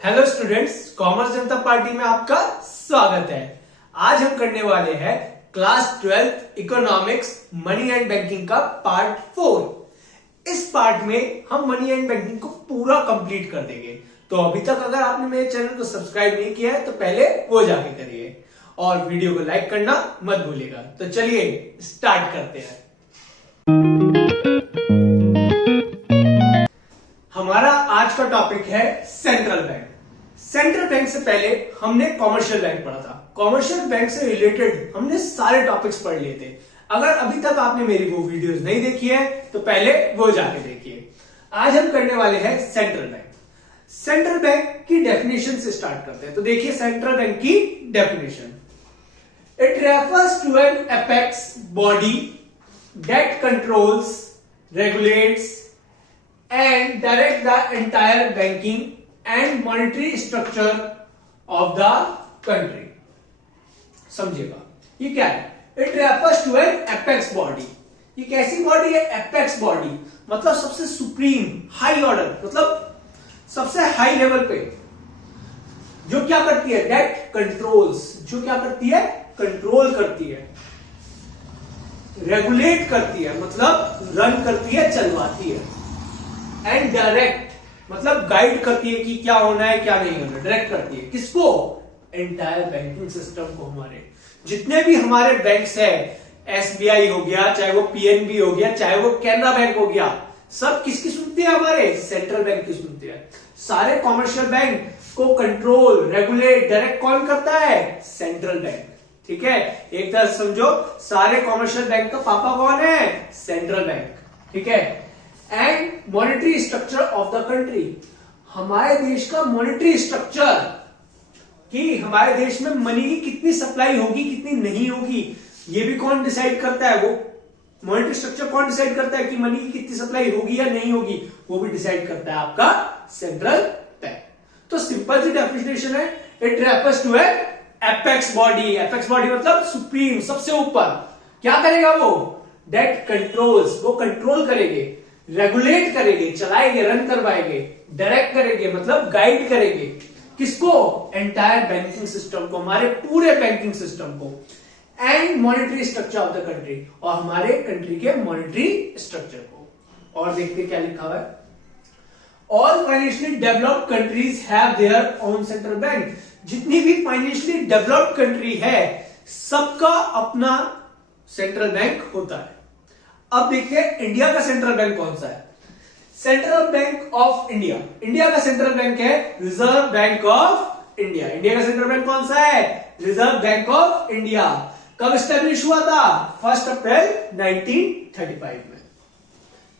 Hello students, commerce जनता party में आपका स्वागत है। आज हम करने वाले हैं class 12th economics money and banking का पार्ट 4। इस पार्ट में हम मनी एंड बैंकिंग को पूरा कंप्लीट कर देंगे। तो अभी तक अगर आपने मेरे चैनल को सब्सक्राइब नहीं किया है तो पहले वो जाके करिए और वीडियो को लाइक करना मत भूलिएगा। तो चलिए स्टार्ट करते हैं। हमारा आज का टॉपिक है सेंट्रल बैंक। सेंट्रल बैंक से पहले हमने कॉमर्शियल बैंक पढ़ा था। कॉमर्शियल बैंक से रिलेटेड हमने सारे टॉपिक्स पढ़ लिए थे। अगर अभी तक आपने मेरी वो वीडियोस नहीं देखी है तो पहले वो जाके देखिए। आज हम करने वाले हैं सेंट्रल बैंक। सेंट्रल बैंक की डेफिनेशन से स्टार्ट करते हैं। तो देखिए सेंट्रल बैंक की definition, it refers to an apex body that controls, regulates and direct the entire banking and monetary structure of the country। समझिएगा ये क्या है? It refers to an apex body। ये कैसी बॉडी है? एपेक्स बॉडी मतलब सबसे सुप्रीम हाई ऑर्डर, मतलब सबसे हाई लेवल पे जो क्या करती है? दैट कंट्रोल्स, जो क्या करती है? कंट्रोल करती है, रेगुलेट करती है मतलब रन करती है, चलवाती है, एंड डायरेक्ट मतलब गाइड करती है कि क्या होना है क्या नहीं होना। डायरेक्ट करती है किसको? एंटायर बैंकिंग सिस्टम को। हमारे जितने भी हमारे बैंक्स है, एसबीआई हो गया, चाहे वो पीएनबी हो गया, चाहे वो कैनरा बैंक हो गया, सब किसकी सुनते हैं? हमारे सेंट्रल बैंक की सुनते हैं। सारे कॉमर्शियल बैंक को कंट्रोल, रेगुलेट, डायरेक्ट कौन करता है? Central bank. ठीक है, एक तरह से समझो सारे कॉमर्शियल बैंक का पापा कौन है? Central bank. ठीक है, and monetary structure of the country, हमारे देश का मॉनेटरी स्ट्रक्चर, कि हमारे देश में मनी की कितनी सप्लाई होगी कितनी नहीं होगी, ये भी कौन डिसाइड करता है? वो मॉनेटरी स्ट्रक्चर कौन डिसाइड करता है कि मनी की कितनी सप्लाई होगी या नहीं होगी? वो भी डिसाइड करता है आपका सेंट्रल बैंक। तो सिंपल सी डेफिनेशन है, it refers to a apex body. Apex body मतलब सुप्रीम, सबसे ऊपर। क्या करेगा वो? दैट कंट्रोल्स, वो कंट्रोल करेंगे, रेगुलेट करेंगे, चलाएंगे, रन करवाएंगे, डायरेक्ट करेंगे मतलब गाइड करेंगे किसको? एंटायर बैंकिंग सिस्टम को, हमारे पूरे बैंकिंग सिस्टम को, and monetary structure of the country, और हमारे कंट्री के मॉनेटरी स्ट्रक्चर को। और देखते क्या लिखा हुआ है, all financially developed countries have their own central bank. जितनी भी फाइनेंशियली डेवलप्ड कंट्री है सबका अपना सेंट्रल बैंक होता है। अब देखते हैं इंडिया का सेंट्रल बैंक कौन सा है। Central bank of India, India का सेंट्रल बैंक है reserve Bank of India. India का सेंट्रल बैंक कौन सा है? Reserve Bank of India. कब स्टैब्लिश हुआ था? 1 अप्रैल 1935 में।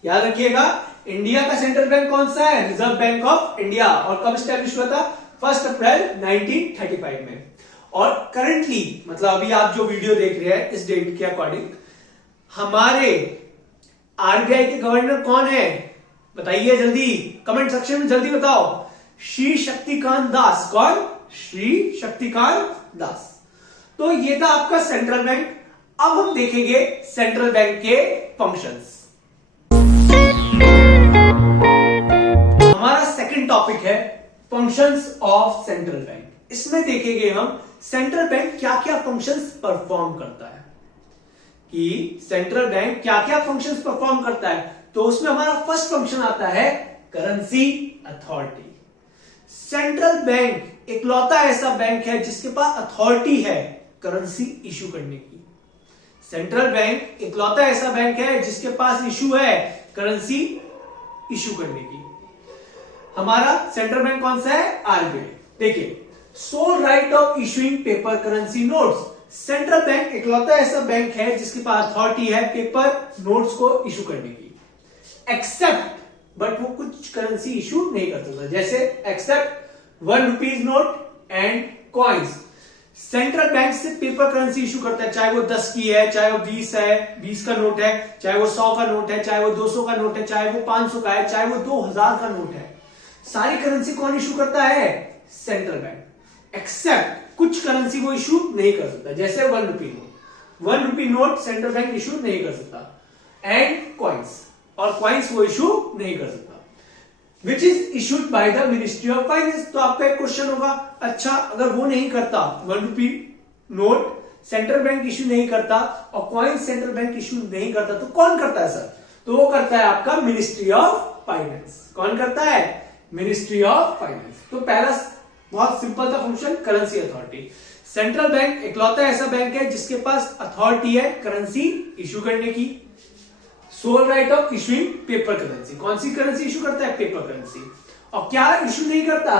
याद रखिएगा, इंडिया का सेंट्रल बैंक कौन सा है? Reserve Bank of India. और कब स्टैब्लिश हुआ था? 1 अप्रैल 1935 में। और करंटली मतलब अभी आप जो वीडियो देख रहे हैं इस डेट के अकॉर्डिंग हमारे आरबीआई के गवर्नर कौन है? बताइए जल्दी, कमेंट सेक्शन में जल्दी बताओ। श्री शक्तिकांत दास। कौन? श्री शक्तिकांत दास। तो ये था आपका सेंट्रल बैंक। अब हम देखेंगे सेंट्रल बैंक के फंक्शंस। हमारा सेकंड टॉपिक है फंक्शंस ऑफ सेंट्रल बैंक। इसमें देखेंगे हम सेंट्रल बैंक क्या क्या फंक्शंस परफॉर्म करता है, कि सेंट्रल बैंक क्या क्या फंक्शंस परफॉर्म करता है। तो उसमें हमारा फर्स्ट फंक्शन आता है करेंसी अथॉरिटी। सेंट्रल बैंक इकलौता ऐसा बैंक है जिसके पास अथॉरिटी है करेंसी इशू करने की। सेंट्रल बैंक इकलौता ऐसा बैंक है जिसके पास इशू है करेंसी इशू करने की। हमारा सेंट्रल बैंक कौन सा है? आरबीआई। देखिए, sole right of issuing paper currency notes. Central bank इकलौता ऐसा बैंक है जिसके पास अथॉरिटी है पेपर नोट्स को इशू करने की। एक्सेप्ट, बट वो कुछ करेंसी इशू नहीं कर सकता, जैसे except 1 rupees note and coins. Central bank से पेपर करेंसी इशू करता है, चाहे वो 10 की है, चाहे वो 20 है, 20 का नोट है, चाहे वो 100 का नोट है, चाहे वो 200 का नोट है, चाहे वो 500 का है, चाहे वो 2000 का नोट है। सारी करेंसी कौन इशू करता है? Central bank. एक्सेप्ट कुछ करेंसी वो इशू नहीं कर सकता, जैसे 1 rupee note. 1 rupee note central bank issue नहीं कर सकता, एंड कॉइन्स, और कॉइन्स वो इशू नहीं कर सकता। Which is issued by the ministry of finance. तो आपका एक क्वेश्चन होगा, अच्छा अगर वो नहीं करता, 1 rupee note central bank issue नहीं करता और कॉइन सेंट्रल बैंक इशू नहीं करता, तो कौन करता है सर? तो वो करता है आपका मिनिस्ट्री ऑफ फाइनेंस। कौन करता है? Ministry of finance. तो पहला बहुत सिंपल था function, currency authority. Central bank इकलौता ऐसा बैंक है जिसके पास अथॉरिटी है करेंसी इशू करने की, sole right of issuing paper currency. कौन सी करेंसी इशू करता है? Paper currency. और क्या इशू नहीं करता?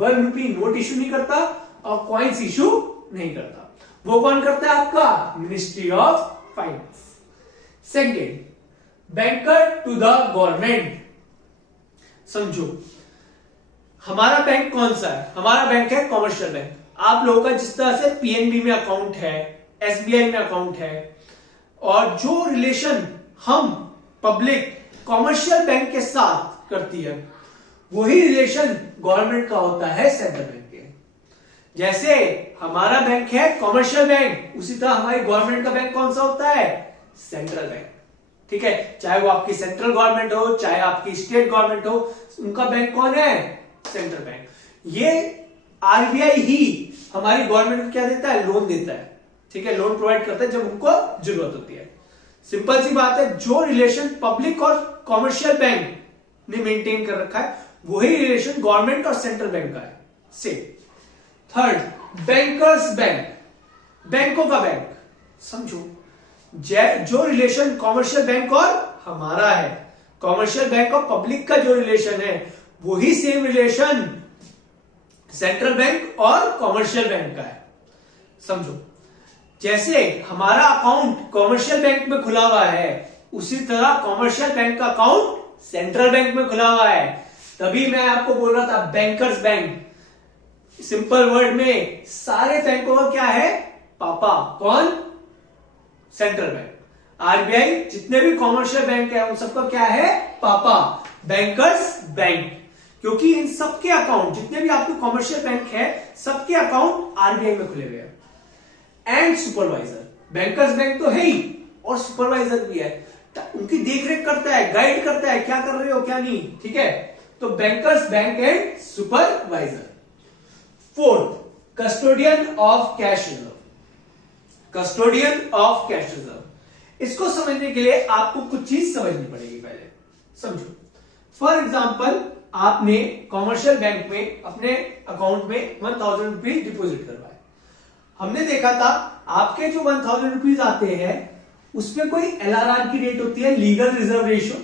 1 रुपी नोट इशू नहीं करता और कॉइन्स इशू नहीं करता। वो कौन करता है? आपका ministry of finance. Second, banker to the government. समझो, हमारा बैंक कौन सा है? हमारा बैंक है कॉमर्शियल बैंक। आप लोगों का जिस तरह से पीएनबी में अकाउंट है, एसबीआई में अकाउंट है, और जो रिलेशन हम पब्लिक कॉमर्शियल बैंक के साथ करती है, वही रिलेशन गवर्नमेंट का होता है सेंट्रल बैंक के। जैसे हमारा बैंक है कॉमर्शियल बैंक, उसी तरह हमारी गवर्नमेंट का बैंक कौन सा होता है? Central bank. ठीक है, चाहे वो आपकी सेंट्रल गवर्नमेंट हो, चाहे आपकी स्टेट गवर्नमेंट हो, उनका बैंक कौन है? Central bank. ये आरबीआई ही हमारी गवर्नमेंट को क्या देता है? लोन देता है। ठीक है, लोन प्रोवाइड करता है जब उनको जरूरत होती है। सिंपल सी बात है, जो रिलेशन पब्लिक और कॉमर्शियल बैंक ने मेंटेन कर रखा है, वही रिलेशन गवर्नमेंट और सेंट्रल बैंक का है। से थर्ड, बैंकर्स बैंक, बैंकों का बैंक। समझो, जो रिलेशन कॉमर्शियल बैंक और हमारा है, कॉमर्शियल बैंक और पब्लिक का जो रिलेशन है, वही सेम रिलेशन सेंट्रल बैंक और कॉमर्शियल बैंक का है। समझो, जैसे हमारा अकाउंट कॉमर्शियल बैंक में खुला हुआ है, उसी तरह कॉमर्शियल बैंक का अकाउंट सेंट्रल बैंक में खुला हुआ है। तभी मैं आपको बोल रहा था बैंकर्स बैंक। सिंपल वर्ड में सारे बैंकों का क्या है? पापा। कौन? Central bank. आरबीआई जितने भी कॉमर्शियल बैंक है उन सबका क्या है? पापा, बैंकर्स बैंक। क्योंकि इन सबके अकाउंट, जितने भी आपके कॉमर्शियल बैंक है, सबके अकाउंट आरबीआई में खुले हुए हैं। एंड सुपरवाइजर, बैंकर्स बैंक तो है ही और सुपरवाइजर भी है, उनकी देखरेख करता है, गाइड करता है, क्या कर रहे हो क्या नहीं। ठीक है, तो bankers bank and supervisor. Fourth, custodian of cash reserve. Custodian of cash reserve, इसको समझने के लिए आपको कुछ चीज समझनी पड़ेगी। पहले समझो, फॉर एग्जाम्पल आपने कॉमर्शियल बैंक में अपने अकाउंट में 1000 रुपीज डिपोजिट करवाए। हमने देखा था आपके जो 1000 रुपीज आते हैं उसमें कोई एलआरआर की रेट होती है, legal reserve ratio.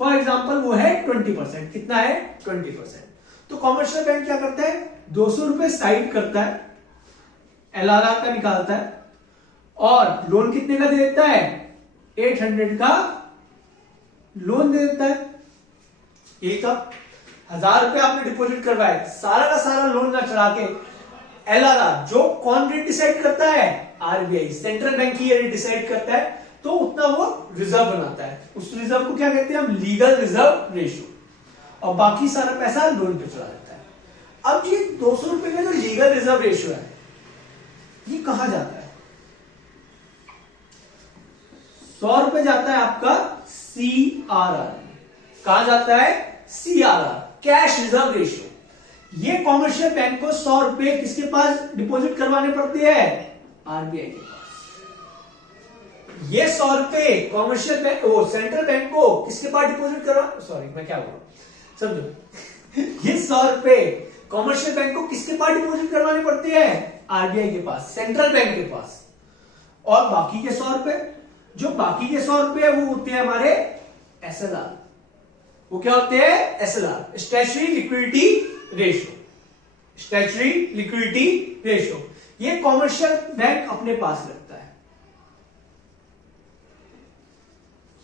For example वो है 20%। कितना है? 20%। तो कॉमर्शियल बैंक क्या करता है? 200 रुपए साइड करता है, एलआरआर का निकालता है, और लोन कितने का दे देता है? 800 का लोन दे देता है। यही था, 1000 रुपए आपने डिपॉजिट करवाए, सारा का सारा लोन ना चढ़ा के एलआरआर, जो कौन रेट डिसाइड करता है? आरबीआई, सेंट्रल बैंक ही रेट डिसाइड करता है, तो उतना वो रिजर्व बनाता है। उस रिजर्व को क्या कहते हैं हम? Legal reserve ratio. और बाकी सारा पैसा लोन पे चला देता है। अब ये 200 रुपए का जो लीगल रिजर्व रेशियो है, ये कहां जाता है? 100 रुपए जाता है आपका सीआरआर। कहां जाता है? CRR, cash reserve ratio. ये कॉमर्शियल बैंक को 100 रुपए किसके पास डिपॉजिट करवाने पड़ते हैं? आरबीआई के पास। ये 100 रुपए कॉमर्शियल बैंक, वो सेंट्रल बैंक को किसके पास डिपॉजिट करवा, सॉरी मैं क्या बोल रहा हूं, समझो ये 100 रुपए कॉमर्शियल बैंक को किसके पास डिपॉजिट करवाने पड़ते हैं? आरबीआई के पास, सेंट्रल बैंक के पास। और बाकी के 100 रुपए, जो बाकी के 100 रुपए वो होते हैं हमारे एसएलआर। वो क्या होते हैं? SLR, statutory liquidity ratio. Statutory liquidity ratio ये कॉमर्शियल बैंक अपने पास रखता है।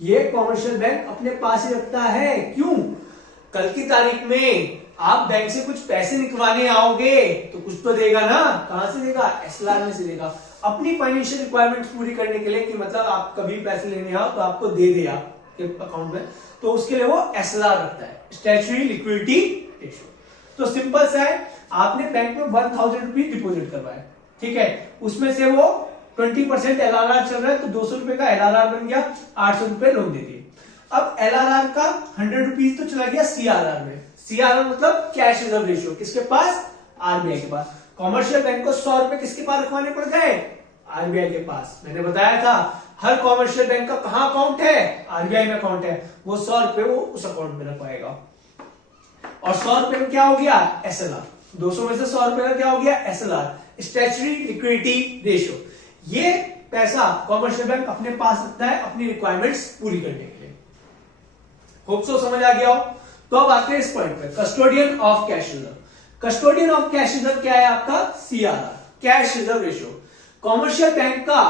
ये कॉमर्शियल बैंक अपने पास ही रखता है। क्यों? कल की तारीख में आप बैंक से कुछ पैसे निकलवाने आओगे तो कुछ तो देगा ना। कहां से देगा? एसएलआर में से देगा, अपनी फाइनेंशियल रिक्वायरमेंट्स पूरी करने के लिए, कि मतलब आप कभी पैसे लेने आओ तो आपको दे दे आपके अकाउंट में, तो उसके लिए वो एसएलआर रखता है, स्टैट्यूटरी लिक्विडिटी रेशियो। तो सिंपल सा है, आपने बैंक में 1000 रुपीज डिपोजिट करवाया, ठीक है, उसमें से वो 20% एलआरआर चल रहा है, तो 200 रुपए का एलआरआर बन गया, 800 रुपए लोन दे दिए। अब एलआरआर का 100 रुपीज तो चला गया सीआरआर में, CRR मतलब कैश रिजर्व रेशियो, किसके पास? RBI के पास। कॉमर्शियल बैंक को 100 रुपए किसके पास रखवाने पड़ गए? RBI के पास। मैंने बताया था हर कॉमर्शियल बैंक का कहां अकाउंट है? RBI में अकाउंट है। वो 100 रुपए वो उस अकाउंट में रखवाएगा। और 100 रुपए में क्या हो गया? SLR। 200 में से 100 रुपए का क्या हो गया? SLR, statutory liquidity ratio. ये पैसा कॉमर्शियल बैंक अपने पास रखता है अपनी रिक्वायरमेंट्स पूरी करने के लिए। होप सो समझ आ गया हो। तो अब आते हैं इस पॉइंट पे, custodian of cash reserve. Custodian of cash reserve क्या है आपका? CRR, cash reserve ratio. Commercial bank का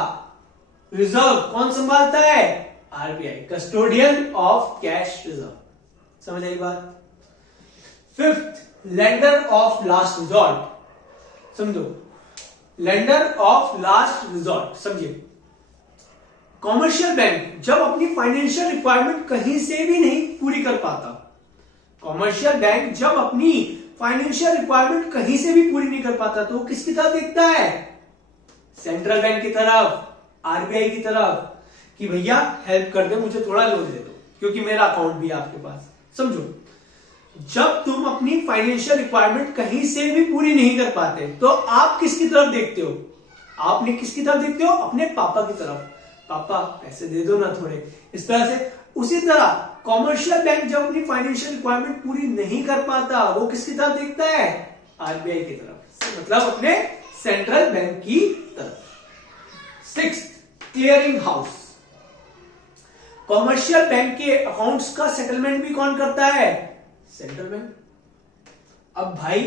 रिजर्व कौन संभालता है? RBI, custodian of cash reserve. समझ आई बात? Fifth, lender of last resort. समझो, लेंडर ऑफ लास्ट रिजॉर्ट समझिए। कॉमर्शियल बैंक जब अपनी फाइनेंशियल रिक्वायरमेंट कहीं से भी नहीं पूरी कर पाता, कॉमर्शियल बैंक जब अपनी फाइनेंशियल रिक्वायरमेंट कहीं से भी पूरी नहीं कर पाता, तो वो किसकी तरफ देखता है? सेंट्रल बैंक की तरफ, RBI की तरफ, कि भैया हेल्प कर दे, मुझे थोड़ा लोन दे दो, क्योंकि मेरा अकाउंट भी है आपके पास। समझो, जब तुम अपनी फाइनेंशियल रिक्वायरमेंट कहीं से भी पूरी नहीं कर पाते, तो आप किसकी तरफ देखते हो? आपने किसकी तरफ देखते हो? अपने पापा की तरफ। पापा पैसे दे दो ना थोड़े, इस तरह से। उसी तरह कॉमर्शियल बैंक जब अपनी फाइनेंशियल रिक्वायरमेंट पूरी नहीं कर पाता, वो किसकी तरफ देखता है? RBI की तरफ, मतलब अपने सेंट्रल बैंक की तरफ। Sixth, clearing house. Commercial bank के अकाउंट्स का सेटलमेंट भी कौन करता है? Central bank. अब भाई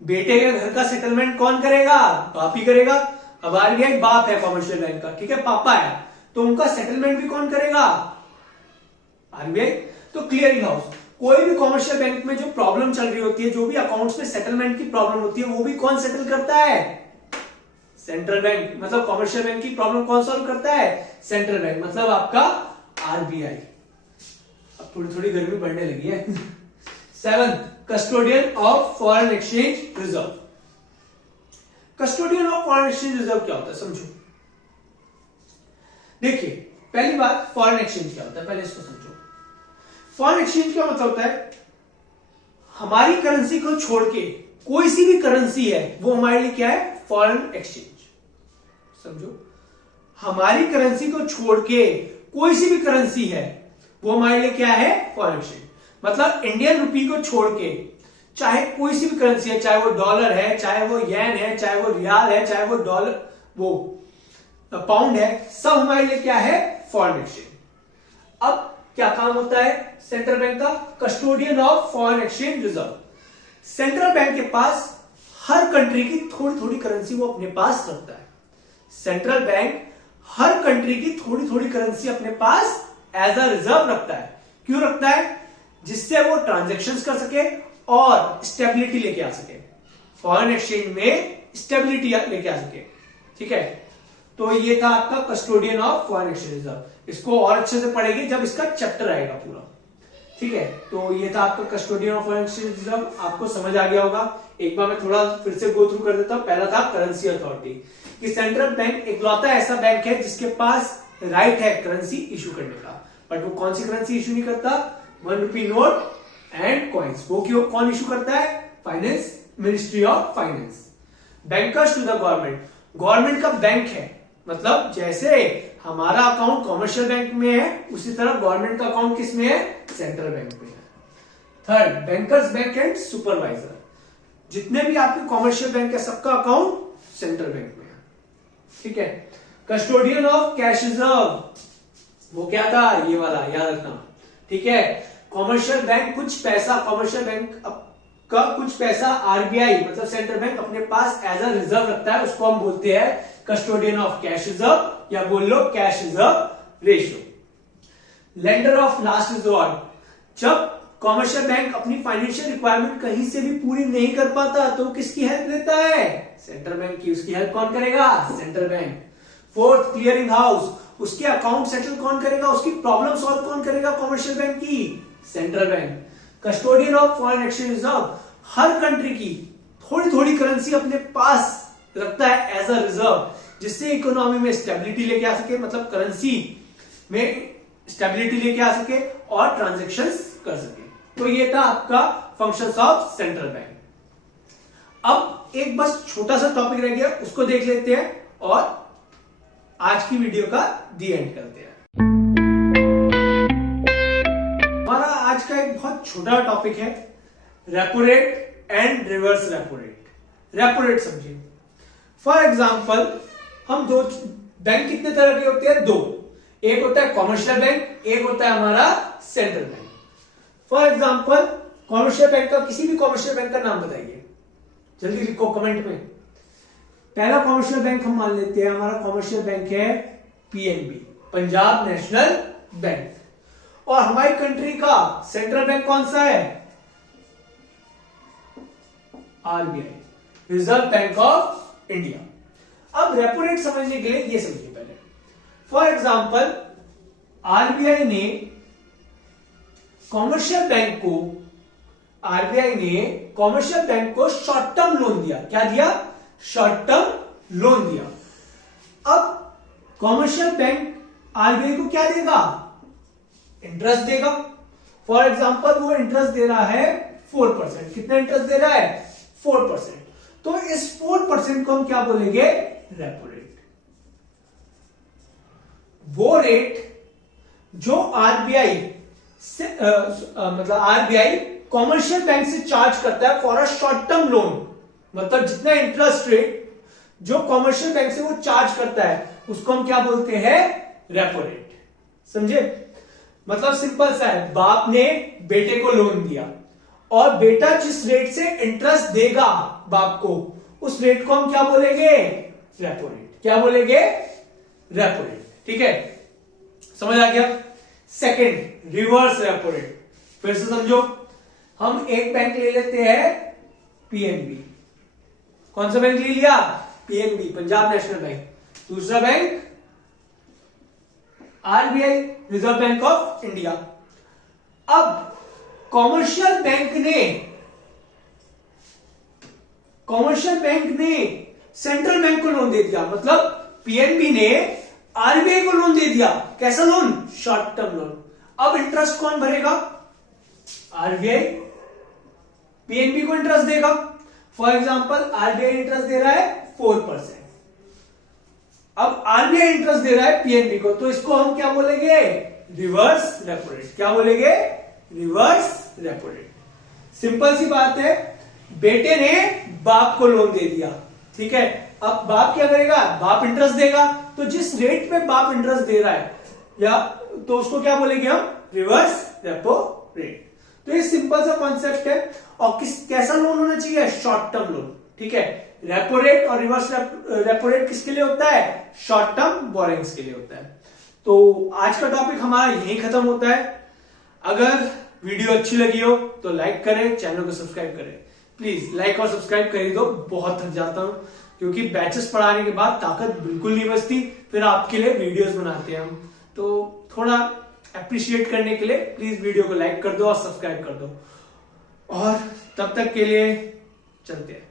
बेटे के घर का सेटलमेंट कौन करेगा? बाप ही करेगा। अब RBI बाप है कॉमर्शियल बैंक का, ठीक है, पापा है, तो उनका सेटलमेंट भी कौन करेगा? RBI। तो क्लियरिंग हाउस, कोई भी कॉमर्शियल बैंक में जो प्रॉब्लम चल रही होती है, जो भी अकाउंट्स में सेटलमेंट की प्रॉब्लम होती है, वो भी कौन सेटल करता है? Central bank. मतलब कॉमर्शियल बैंक की प्रॉब्लम कौन सॉल्व करता है? सेंट्रल बैंक, मतलब आपका RBI। अब थोड़ी थोड़ी गर्मी बढ़ने लगी है। Seventh, custodian of foreign exchange reserve. Custodian of foreign exchange reserve क्या होता है? समझो, देखिए, पहली बात, फॉरेन एक्सचेंज क्या होता है, पहले इसको समझो। फॉरेन एक्सचेंज क्या मतलब होता है? हमारी करेंसी को छोड़ के कोई सी भी करेंसी है, वो हमारे लिए क्या है? Foreign exchange. समझो, हमारी करेंसी को छोड़ के कोई सी भी करेंसी है, वो हमारे लिए क्या है? Foreign exchange. मतलब इंडियन रुपी को छोड़ के चाहे कोई सी भी करेंसी है, चाहे वो डॉलर है, चाहे वो येन है, चाहे वो रियाल है, चाहे वो डॉलर वो पाउंड है, सब हमारे लिए क्या है? Foreign exchange. अब क्या काम होता है सेंट्रल बैंक का? Custodian of foreign exchange reserve. Central bank के पास हर कंट्री की थोड़ी थोड़ी करेंसी वो अपने पास रखता है। सेंट्रल बैंक हर कंट्री की थोड़ी थोड़ी करेंसी अपने पास एज अ रिजर्व रखता है। क्यों रखता है? जिससे वो ट्रांजैक्शंस कर सके और स्टेबिलिटी लेके आ सके, फॉरेन एक्सचेंज में स्टेबिलिटी लेके आ सके। ठीक है, तो ये था आपका custodian of foreign exchange reserve. इसको और अच्छे से पढ़ेंगे जब इसका चैप्टर आएगा पूरा। ठीक है, तो ये था आपका custodian of foreign exchange reserve. आपको समझ आ गया होगा। एक बार मैं थोड़ा फिर से गो थ्रू कर देता हूं। पहला था करेंसी अथॉरिटी, कि सेंट्रल बैंक इकलौता ऐसा बैंक है जिसके पास राइट है करेंसी इशू करने का, बट वो कौन सी करेंसी इशू नहीं करता? 1 रुपी नोट एंड कॉइन्स। वो क्यों कौन इशू करता है? Finance, ministry of finance. Bankers to the government, government का बैंक है, मतलब जैसे हमारा अकाउंट कॉमर्शियल बैंक में है, उसी तरह गवर्नमेंट का अकाउंट किस में है? सेंट्रल बैंक में है। Third, bankers bank and supervisor, जितने भी आपके कॉमर्शियल बैंक है सबका अकाउंट सेंट्रल बैंक में है। ठीक है, कस्टोडियन ऑफ कैश रिजर्व, वो क्या था? ये वाला याद रखना। ठीक है, कॉमर्शियल बैंक कुछ पैसा, कॉमर्शियल बैंक का कुछ पैसा RBI मतलब सेंट्रल बैंक अपने पास एज अ रिजर्व रखता है, उसको हम बोलते हैं कस्टोडियन ऑफ कैश रिजर्व, या बोल लो cash reserve ratio. Lender of last resort, जब कॉमर्शियल बैंक अपनी फाइनेंशियल रिक्वायरमेंट कहीं से भी पूरी नहीं कर पाता, तो किसकी हेल्प लेता है? सेंट्रल बैंक की। उसकी हेल्प कौन करेगा? Central bank. Fourth, clearing house, उसके अकाउंट सेटल कौन करेगा? उसकी प्रॉब्लम सॉल्व कौन करेगा कॉमर्शियल बैंक की? Central bank. Custodian of foreign exchange reserve, her country की थोड़ी थोड़ी करेंसी अपने पास रखता है एज अ रिजर्व, जिससे इकोनॉमी में स्टेबिलिटी लेके आ सके, मतलब करेंसी में स्टेबिलिटी लेके आ सके और ट्रांजैक्शंस कर सके। तो ये था आपका फंक्शंस ऑफ सेंट्रल बैंक। अब एक बस छोटा सा टॉपिक रह गया, उसको देख लेते हैं और आज की वीडियो का दी एंड करते हैं। हमारा आज का एक बहुत छोटा टॉपिक है repo rate and reverse repo rate. Repo rate समझिए, फॉर एग्जांपल हम दो बैंक कितने तरह के होते हैं? दो। एक होता है कॉमर्शियल बैंक, एक होता है हमारा central bank. For example commercial bank का, किसी भी कॉमर्शियल बैंक का नाम बताइए, जल्दी लिखो कमेंट में। पहला कॉमर्शियल बैंक हम मान लेते हैं, हमारा कॉमर्शियल बैंक है पीएनबी, पंजाब नेशनल बैंक। और हमारी कंट्री का सेंट्रल बैंक कौन सा है? RBI, Reserve Bank of India. अब रेपो रेट समझने के लिए ये समझिए पहले। फॉर एग्जांपल आरबीआई ने कॉमर्शियल बैंक को शॉर्ट टर्म लोन दिया। क्या दिया? शॉर्ट टर्म लोन दिया। अब कॉमर्शियल बैंक आरबीआई को क्या देगा? इंटरेस्ट देगा। फॉर एग्जांपल वो इंटरेस्ट दे रहा है 4%। कितना इंटरेस्ट दे रहा है? 4%। तो इस 4% को हम क्या बोलेंगे? Repo rate. वो रेट जो आरबीआई से मतलब आरबीआई कॉमर्शियल बैंक से चार्ज करता है for a short term loan, मतलब जितना इंटरेस्ट रेट जो कॉमर्शियल बैंक से वो चार्ज करता है उसको हम क्या बोलते हैं? Repo rate. समझे? मतलब सिंपल सा है, बाप ने बेटे को लोन दिया और बेटा जिस रेट से इंटरेस्ट देगा बाप को, उस रेट को हम क्या बोलेंगे? Repo rate. क्या बोलेंगे? Repo rate. ठीक है, समझ आ गया? Second, reverse repo rate. फिर से समझो, हम एक बैंक ले लेते हैं पीएनबी। कौन सा बैंक ले लिया? PNB, Punjab National Bank. दूसरा bank RBI, Reserve Bank of India. अब कॉमर्शियल बैंक ने सेंट्रल बैंक को लोन दे दिया, मतलब पीएनबी ने आरबीआई को लोन दे दिया। कैसा लोन? Short term loan. अब इंटरेस्ट कौन भरेगा? आरबीआई पीएनबी को इंटरेस्ट देगा। फॉर एग्जांपल आरबीआई इंटरेस्ट दे रहा है 4%। अब आरबीआई इंटरेस्ट दे रहा है पीएनबी को, तो इसको हम क्या बोलेंगे? Reverse repo rate. क्या बोलेंगे? Reverse repo rate. सिंपल सी बात है, बेटे ने बाप को लोन दे दिया। ठीक है, अब बाप क्या करेगा? बाप इंटरेस्ट देगा। तो जिस रेट पे बाप इंटरेस्ट दे रहा है या तो उसको क्या बोलेंगे हम? Reverse repo rate. तो ये सिंपल सा कॉन्सेप्ट है। और कैसा लोन होना चाहिए? Short term loan. ठीक है, रेपो रेट और रिवर्स रेपो रेट किसके लिए होता है? शॉर्ट टर्म बोरिंग्स के लिए होता है। तो आज का टॉपिक हमारा यही खत्म होता है। अगर वीडियो अच्छी लगी हो तो लाइक करें, चैनल को सब्सक्राइब करें। प्लीज लाइक और सब्सक्राइब कर दो। बहुत थक जाता हूं क्योंकि बैचेस पढ़ाने के बाद ताकत बिल्कुल नहीं बचती, फिर आपके लिए वीडियोस बनाते हैं हम। तो थोड़ा अप्रिशिएट करने के लिए प्लीज वीडियो को लाइक कर दो और सब्सक्राइब कर दो। और तब तक के लिए चलते हैं।